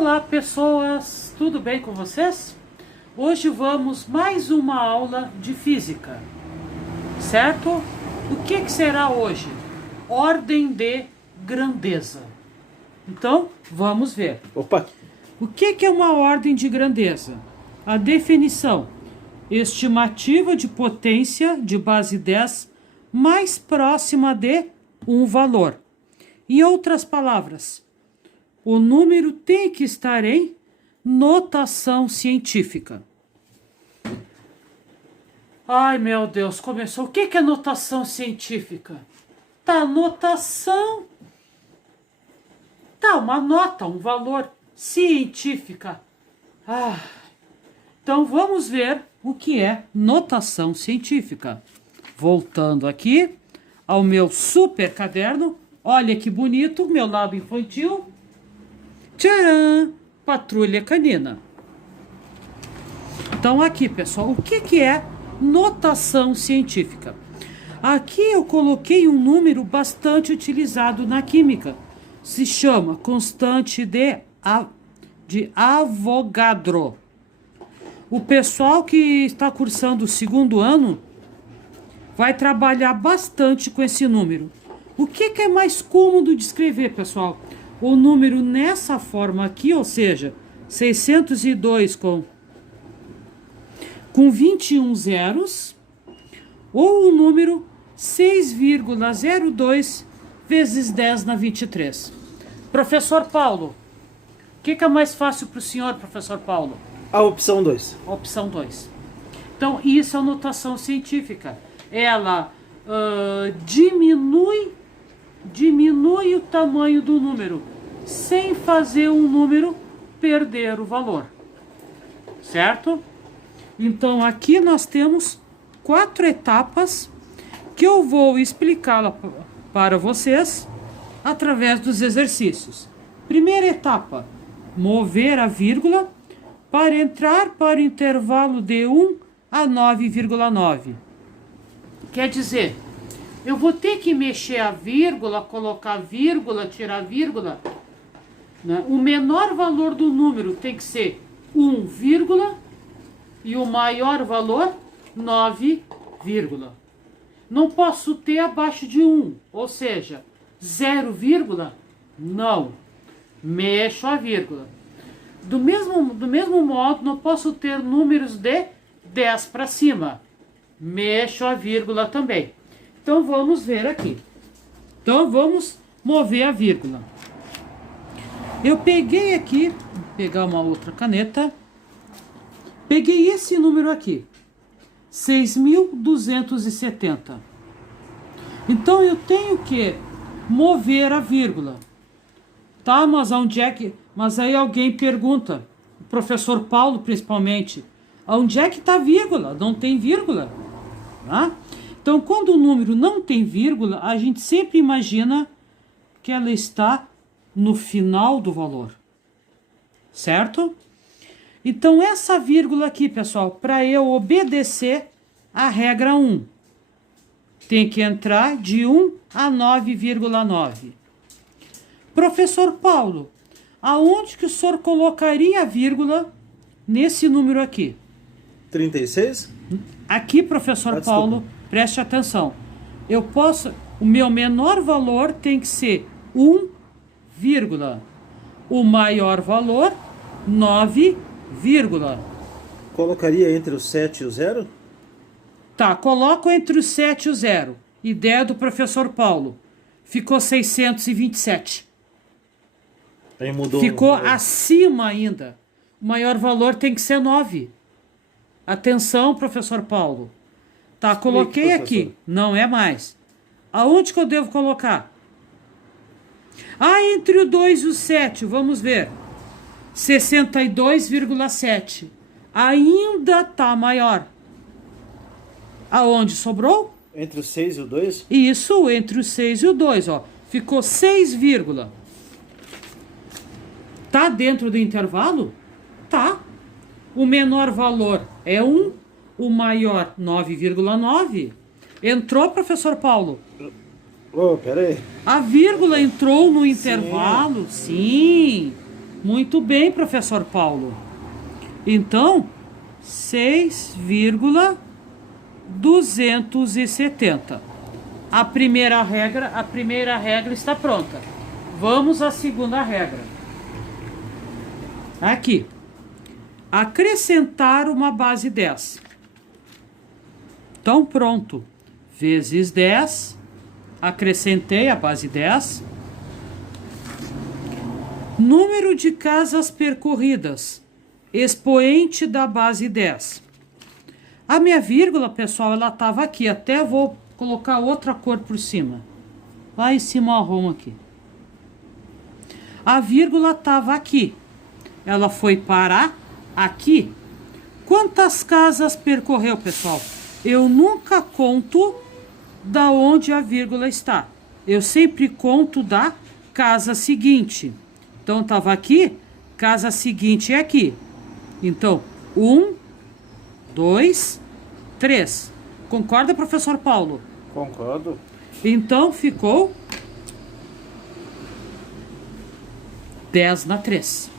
Olá pessoas, tudo bem com vocês? Hoje vamos mais uma aula de física, certo? O que será hoje? Ordem de grandeza. Então, vamos ver. Opa! O que é uma ordem de grandeza? A definição: estimativa de potência de base 10 mais próxima de um valor. Em outras palavras, o número tem que estar em notação científica. Ai, meu Deus, começou. O que é notação científica? Tá, notação. Tá, uma nota, um valor científica. Então vamos ver o que é notação científica. Voltando aqui ao meu super caderno. Olha que bonito, meu lado infantil. Tcharam! Patrulha canina. Então aqui, pessoal, o que é notação científica? Aqui eu coloquei um número bastante utilizado na química. Se chama constante de Avogadro. O pessoal que está cursando o segundo ano vai trabalhar bastante com esse número. O que é mais cômodo de escrever, pessoal? O número nessa forma aqui, ou seja, 602 com 21 zeros, ou o número 6,02 vezes 10 na 23. Professor Paulo, o que é mais fácil para o senhor, professor Paulo? A opção 2. A opção 2. Então, isso é notação científica. Ela diminui o tamanho do número, sem fazer um número perder o valor. Certo? Então, aqui nós temos 4 etapas que eu vou explicar para vocês através dos exercícios. Primeira etapa, mover a vírgula para entrar para o intervalo de 1 a 9,9. Quer dizer, eu vou ter que mexer a vírgula, colocar vírgula, tirar vírgula, né? O menor valor do número tem que ser 1, e o maior valor 9, não posso ter abaixo de 1, ou seja, 0, não, mexo a vírgula. Do mesmo modo, não posso ter números de 10 para cima, mexo a vírgula também. Então vamos ver aqui. Então vamos mover a vírgula. Eu peguei aqui, vou pegar uma outra caneta. Peguei esse número aqui, 6.270. Então eu tenho que mover a vírgula. Tá, mas onde é que... Mas aí alguém pergunta, o professor Paulo principalmente, onde é que está a vírgula? Não tem vírgula. Tá? Então, quando o número não tem vírgula, a gente sempre imagina que ela está no final do valor. Certo? Então, essa vírgula aqui, pessoal, para eu obedecer a regra 1, tem que entrar de 1 a 9,9. Professor Paulo, aonde que o senhor colocaria a vírgula nesse número aqui? 36? Aqui, professor Paulo, preste atenção. Eu posso... O meu menor valor tem que ser 1, o maior valor 9, Colocaria entre o 7 e o 0? Tá, coloco entre o 7 e o 0. Ideia do professor Paulo. Ficou 627. Aí mudou. Ficou acima ainda. O maior valor tem que ser 9. Atenção, professor Paulo. Tá, coloquei aqui. Não é mais. Aonde que eu devo colocar? Entre o 2 e o 7, vamos ver. 62,7. Ainda tá maior. Aonde sobrou? Entre o 6 e o 2? Isso, entre o 6 e o 2, ó. Ficou 6, tá dentro do intervalo? Tá. O menor valor é 1, o maior 9,9. Entrou, professor Paulo? Oh, pera aí. A vírgula entrou no intervalo? Sim. Muito bem, professor Paulo. Então, 6,270. A primeira regra está pronta. Vamos à segunda regra. Aqui. Acrescentar uma base 10. Então, pronto. Vezes 10. Acrescentei a base 10. Número de casas percorridas. Expoente da base 10. A minha vírgula, pessoal, ela estava aqui. Até vou colocar outra cor por cima. Lá esse marrom aqui. A vírgula estava aqui. Ela foi parar aqui. Quantas casas percorreu, pessoal? Eu nunca conto da onde a vírgula está. Eu sempre conto da casa seguinte. Então, estava aqui. Casa seguinte é aqui. Então, 1, 2, 3. Concorda, professor Paulo? Concordo. Então, ficou 10 na 3.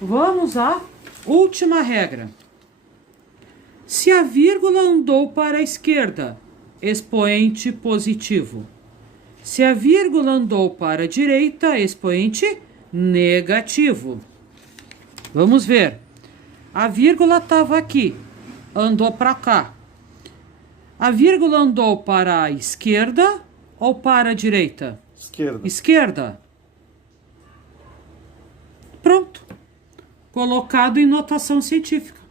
Vamos à última regra. Se a vírgula andou para a esquerda, expoente positivo. Se a vírgula andou para a direita, expoente negativo. Vamos ver. A vírgula estava aqui, andou para cá. A vírgula andou para a esquerda ou para a direita? Esquerda. Esquerda. Pronto. Colocado em notação científica.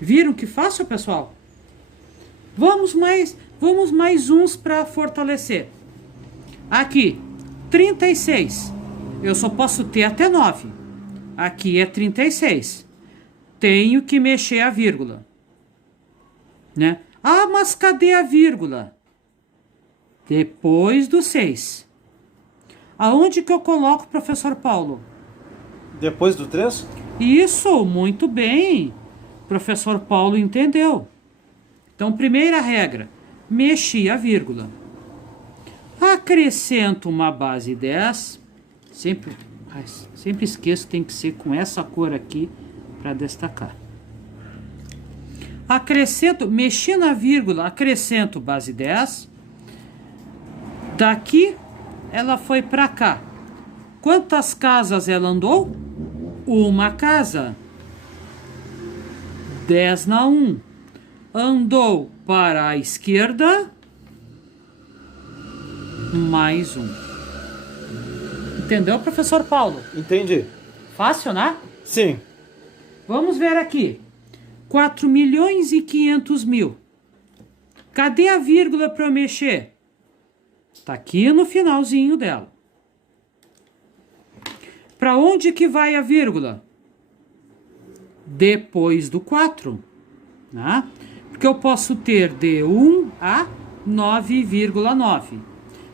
Viram que fácil, pessoal? Vamos mais uns para fortalecer. Aqui, 36. Eu só posso ter até 9. Aqui é 36. Tenho que mexer a vírgula. Né? Ah, mas cadê a vírgula? Depois do 6. Aonde que eu coloco, professor Paulo? Depois do 3? Isso, muito bem. Professor Paulo entendeu. Então, primeira regra, mexi a vírgula. Acrescento uma base 10. Sempre esqueço, tem que ser com essa cor aqui para destacar. Acrescento, mexi na vírgula, acrescento base 10. Daqui, ela foi para cá. Quantas casas ela andou? Uma casa. 10 na 1. Andou para a esquerda. Mais 1. Entendeu, professor Paulo? Entendi. Fácil, né? Sim. Vamos ver aqui. 4.500.000. Cadê a vírgula para eu mexer? Está aqui no finalzinho dela. Para onde que vai a vírgula? Depois do 4. Né? Porque eu posso ter de 1 a 9,9.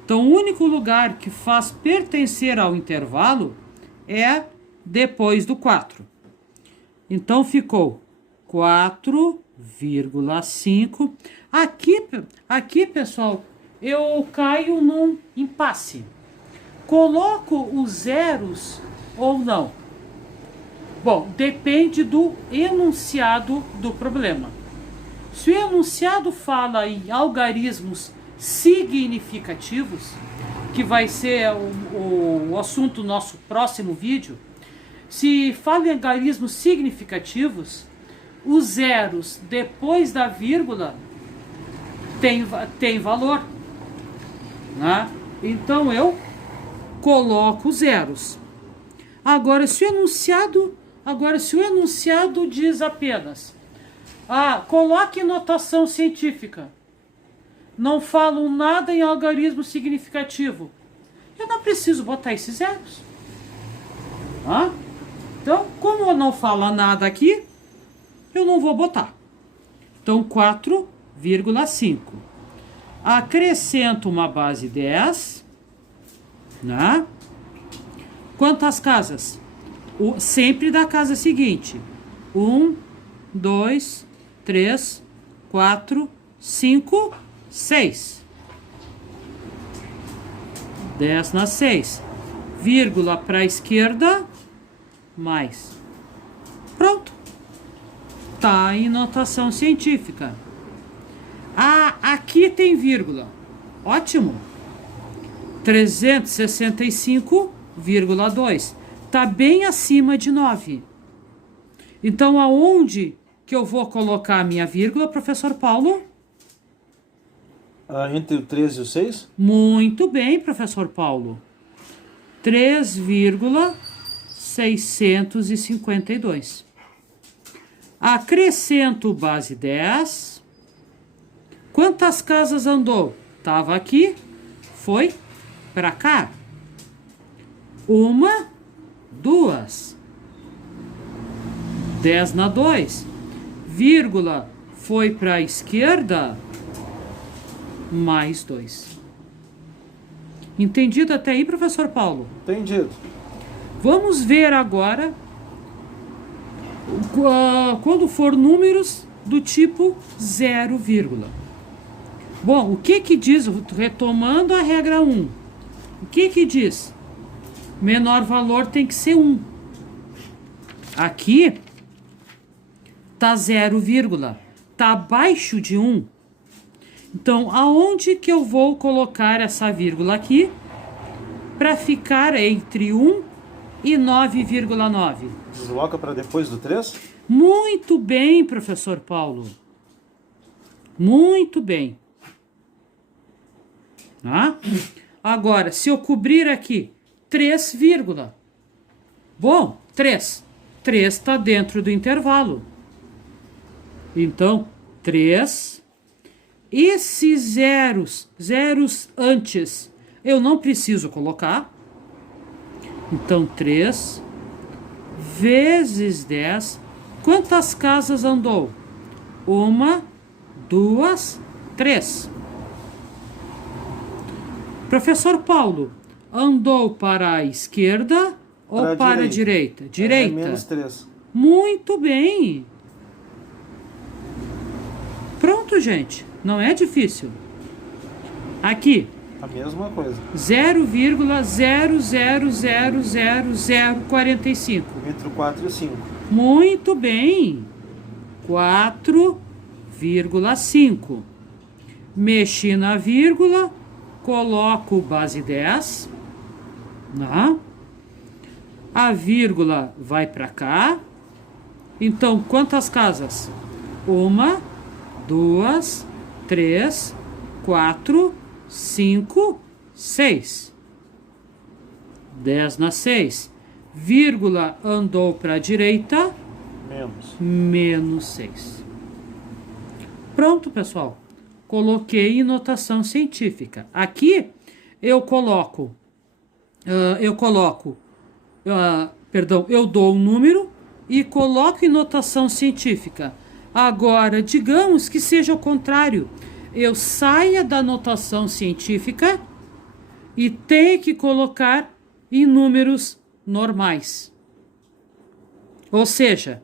Então, o único lugar que faz pertencer ao intervalo é depois do 4. Então, ficou 4,5. Aqui, pessoal, eu caio num impasse. Coloco os zeros ou não? Bom, depende do enunciado do problema. Se o enunciado fala em algarismos significativos, que vai ser o assunto do nosso próximo vídeo, se fala em algarismos significativos, os zeros depois da vírgula tem valor. Né? Então eu coloco zeros. Agora, se o enunciado diz apenas coloque notação científica, não falam nada em algarismo significativo, eu não preciso botar esses zeros. Então, como eu não falo nada aqui, eu não vou botar. Então, 4,5. Acrescento uma base 10. Né? Quantas casas? Sempre da casa seguinte. 1, 2, 3, 4, 5, 6. 10 na 6. Vírgula para a esquerda, mais. Pronto. Tá em notação científica. Ah, aqui tem vírgula. Ótimo. 365,2. Tá bem acima de 9. Então, aonde que eu vou colocar a minha vírgula, professor Paulo? Entre o 3 e o 6? Muito bem, professor Paulo. 3,652. Acrescento base 10. Quantas casas andou? Estava aqui, foi para cá. 1, 2. 10 na 2. Vírgula foi para a esquerda, mais 2. Entendido até aí, professor Paulo? Entendido. Vamos ver agora quando for números do tipo 0, vírgula. Bom, o que que diz, retomando a regra 1, o que que diz? Menor valor tem que ser 1. Aqui tá 0, vírgula, tá abaixo de 1. Então, aonde que eu vou colocar essa vírgula aqui para ficar entre 1 e 9,9? Desloca para depois do 3? Muito bem, professor Paulo. Muito bem. Tá? Agora, se eu cobrir aqui 3, vírgula. Bom, 3. 3 está dentro do intervalo. Então, 3. Esses zeros antes, eu não preciso colocar. Então, 3 vezes 10. Quantas casas andou? 1, 2, 3. Professor Paulo, andou para a esquerda ou para a direita? Direita. Menos 3. Muito bem. Pronto, gente. Não é difícil. Aqui. A mesma coisa. 0,0000045. Entre o 4 e o 5. Muito bem. 4,5. Mexi na vírgula, coloco base 10. Né? A vírgula vai para cá. Então, quantas casas? 1, 2, 3, 4, 5, 6. 10 na 6. Vírgula andou para a direita. Menos 6. Pronto, pessoal. Coloquei em notação científica. Aqui eu coloco, eu dou um número e coloco em notação científica. Agora, digamos que seja o contrário. Eu saia da notação científica e tenho que colocar em números normais. Ou seja,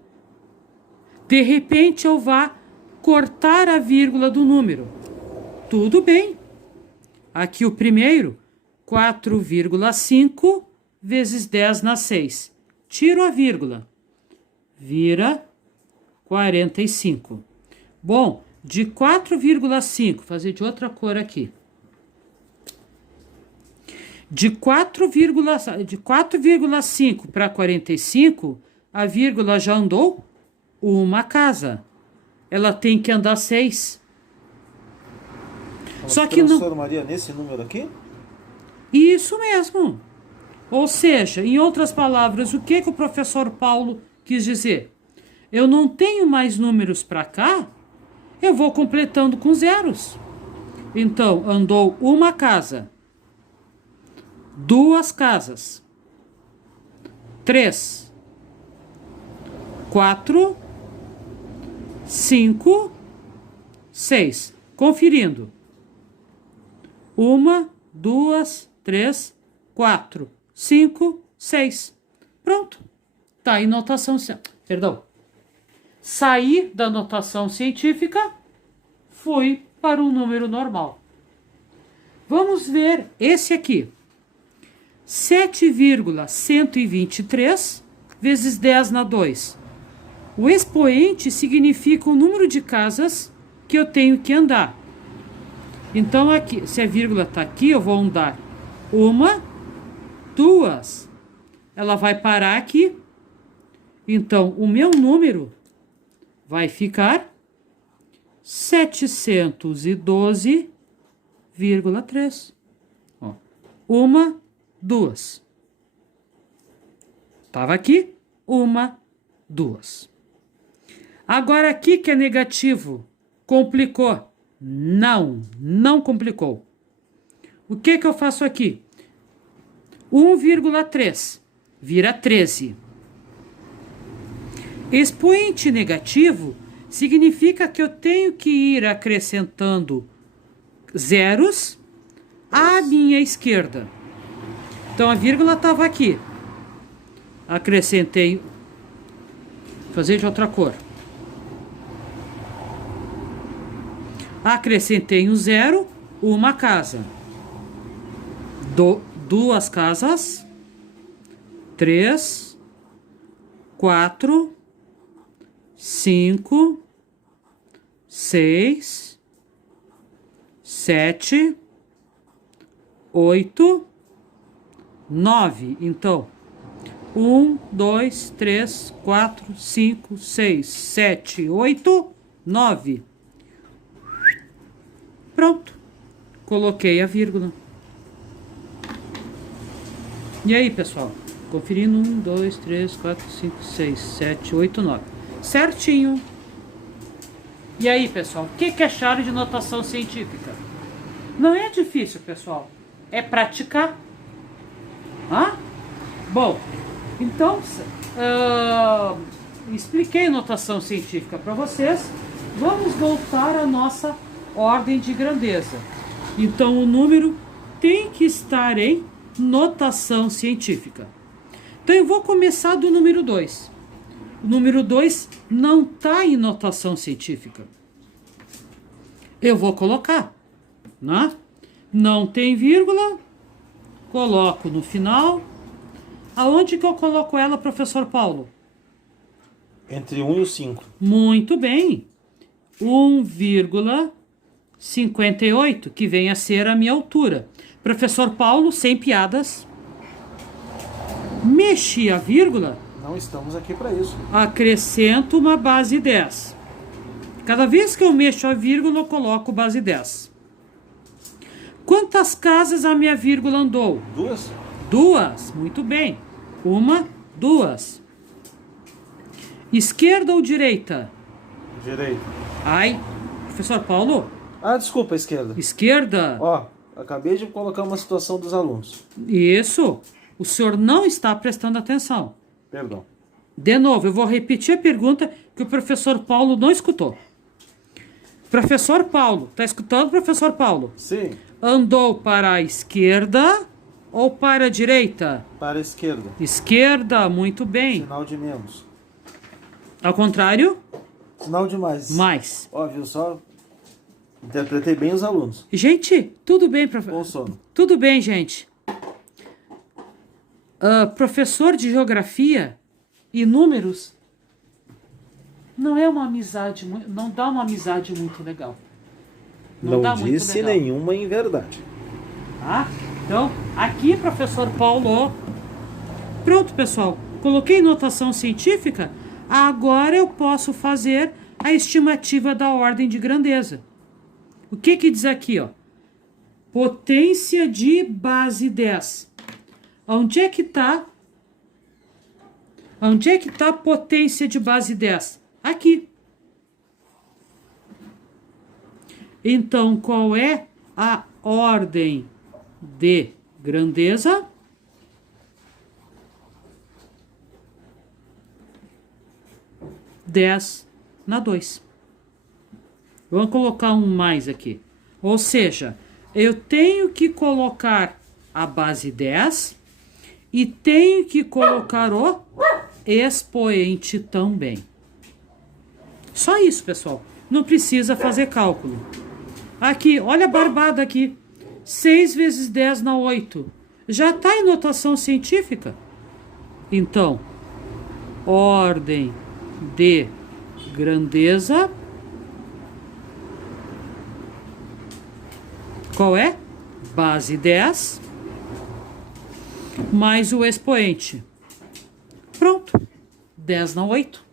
de repente eu vá cortar a vírgula do número. Tudo bem. Aqui o primeiro, 4,5 vezes 10 na 6. Tiro a vírgula. Vira 45. Bom, de 4,5, fazer de outra cor aqui. De 4,5 para 45, a vírgula já andou uma casa. Ela tem que andar 6. Só que não transformaria nesse número aqui? Isso mesmo. Ou seja, em outras palavras, o que o professor Paulo quis dizer? Eu não tenho mais números para cá, eu vou completando com zeros. Então, andou uma casa, 2 casas, 3, 4, 5, 6. Conferindo. 1, 2, 3, 4, 5, 6. Pronto. Tá em notação... Perdão. Saí da notação científica, fui para um número normal. Vamos ver esse aqui. 7,123 vezes 10 na 2. O expoente significa o número de casas que eu tenho que andar. Então, aqui, se a vírgula está aqui, eu vou andar 1, 2. Ela vai parar aqui. Então, o meu número vai ficar 712,3. 1, 2. Estava aqui, 1, 2. Agora aqui que é negativo, complicou? Não complicou. O que eu faço aqui? 1,3 vira 13. Expoente negativo significa que eu tenho que ir acrescentando zeros à minha esquerda. Então, a vírgula estava aqui. Acrescentei, fazer de outra cor. Acrescentei um zero, uma casa. Duas casas. 3, 4, 5, 6, 7, 8, 9. Então, 1, 2, 3, 4, 5, 6, 7, 8, 9. Pronto. Coloquei a vírgula. E aí, pessoal? Conferindo. 1, 2, 3, 4, 5, 6, 7, 8, 9. Certinho. E aí, pessoal? O que acharam de notação científica? Não é difícil, pessoal. É praticar. Bom, então, expliquei notação científica para vocês. Vamos voltar à nossa ordem de grandeza. Então, o número tem que estar em notação científica. Então, eu vou começar do número 2. O número 2 não está em notação científica. Eu vou colocar, né? Não tem vírgula, coloco no final. Aonde que eu coloco ela, professor Paulo? Entre 1 e o 5. Muito bem. 1,58, que vem a ser a minha altura. Professor Paulo, sem piadas. Mexi a vírgula. Não estamos aqui para isso. Acrescento uma base 10. Cada vez que eu mexo a vírgula, eu coloco base 10. Quantas casas a minha vírgula andou? 2. 2. Muito bem. 1, 2. Esquerda ou direita? Direita. Ai, professor Paulo? Desculpa, esquerda. Esquerda. Acabei de colocar uma situação dos alunos. Isso. O senhor não está prestando atenção. Perdão. De novo, eu vou repetir a pergunta que o professor Paulo não escutou. Professor Paulo, está escutando, professor Paulo? Sim. Andou para a esquerda ou para a direita? Para a esquerda. Esquerda, muito bem. Sinal de menos. Ao contrário? Sinal de mais. Mais. Viu só? Interpretei bem os alunos. Gente, tudo bem, professor? Com sono. Tudo bem, gente. Professor de geografia e números não é uma amizade, não dá uma amizade muito legal. Não dá disse muito legal. nenhuma em verdade. Então, aqui, professor Paulo. Pronto, pessoal. Coloquei notação científica. Agora eu posso fazer a estimativa da ordem de grandeza. O que diz aqui, ó? Potência de base 10. Onde é que está? Onde é que está a potência de base 10? Aqui. Então, qual é a ordem de grandeza? Dez na 2. Vamos colocar um mais aqui. Ou seja, eu tenho que colocar a base 10 e tenho que colocar o expoente também. Só isso, pessoal. Não precisa fazer cálculo. Aqui, olha a barbada aqui. 6 vezes 10 na 8. já está em notação científica. Então, ordem de grandeza. Qual é? Base 10 mais o expoente. Pronto. 10 na 8.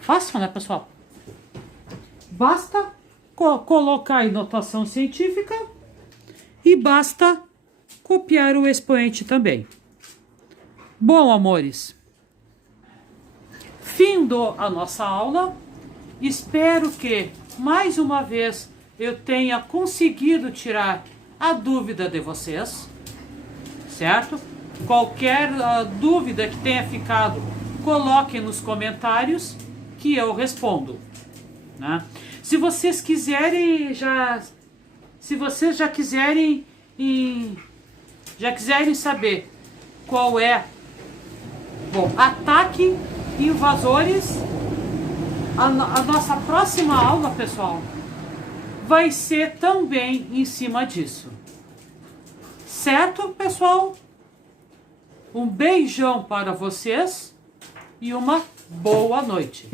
Fácil, né, pessoal? Basta colocar em notação científica e basta copiar o expoente também. Bom, amores, findo a nossa aula. Espero que, mais uma vez, eu tenha conseguido tirar a dúvida de vocês, certo? Qualquer dúvida que tenha ficado, coloquem nos comentários que eu respondo, né? Se vocês quiserem já quiserem saber qual é, bom, ataque invasores, a nossa próxima aula, pessoal, vai ser também em cima disso. Certo, pessoal? Um beijão para vocês e uma boa noite.